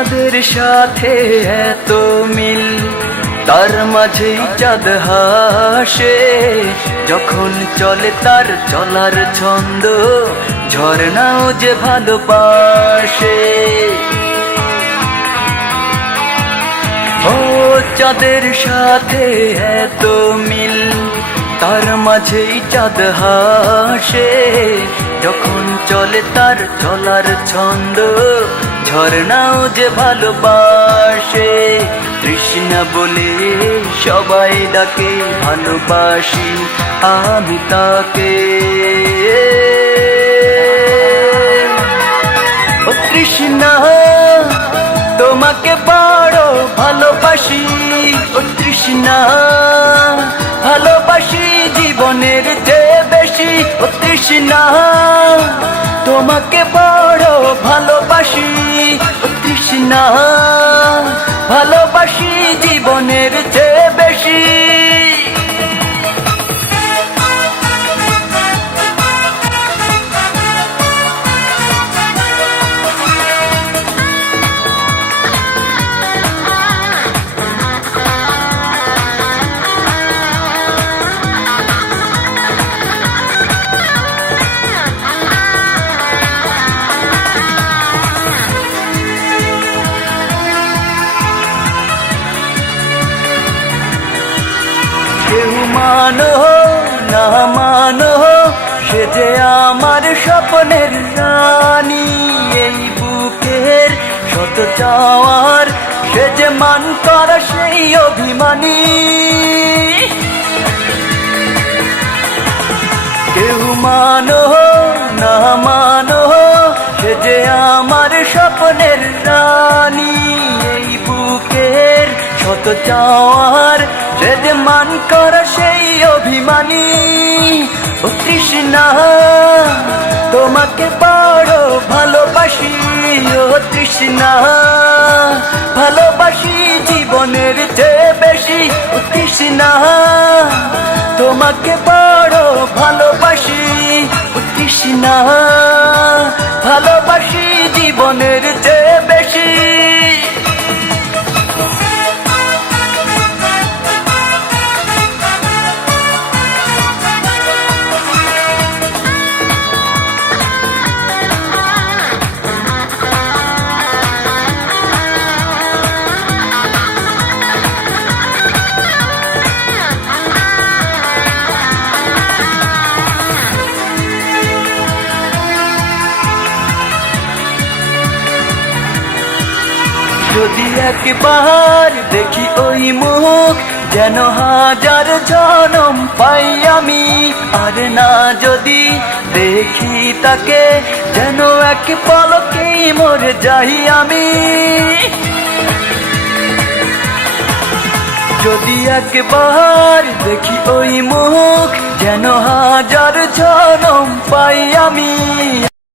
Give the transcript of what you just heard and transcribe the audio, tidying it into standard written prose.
চাঁদের সাথে এত মিল, তার মাঝেই চাঁদ হাসে। যখন চলে তার চলার ছন্দ, ঝর্ণাও যে ভালোবাসে। ও চাঁদের সাথে এত মিল, তার মাঝেই চাঁদ হাসে। যখন চলে তার চলার ছন্দ, ঝর্ণাও যে ভালোবাসে। তৃষ্ণা বলে সবাই ডাকে, ভালোবাসি আমি তাকে। ও তৃষ্ণা তোমাকে বড় ভালোবাসি। ও তৃষ্ণা ভালোবাসি জীবনের চেয়ে বেশি। ও তৃষ্ণা তোমাকে বড় ভালোবাসি। ও তৃষ্ণা ভালোবাসি জীবনের চেয়ে বেশি। কেউ মানো না মানো, সে যে আমার স্বপ্নের রানী। এই বুকের শত চাওয়ার, সে যে মান করা সেই অভিমানী। কেউ মানো না মানো, সে যে আমার স্বপ্নের রানী। এই বুকের শত চাওয়ার, সে যে মান করা সেই অভিমানী। ও তৃষ্ণা তোমাকে বড় ভালোবাসি। ও তৃষ্ণা ভালোবাসি জীবনের চেয়ে বেশি। ও তৃষ্ণা তোমাকে বড় ভালোবাসি। ও তৃষ্ণা ভালোবাসি জীবনের চেয়ে বেশি। যদি একবার দেখি ওই মুখ, যেন হাজার জনম পাই আমি। আর না যদি দেখি তাকে, যেন এক পলকেই মরে যাই আমি। যদি একবার দেখি ওই মুখ, যেন হাজার জনম পাই আমি।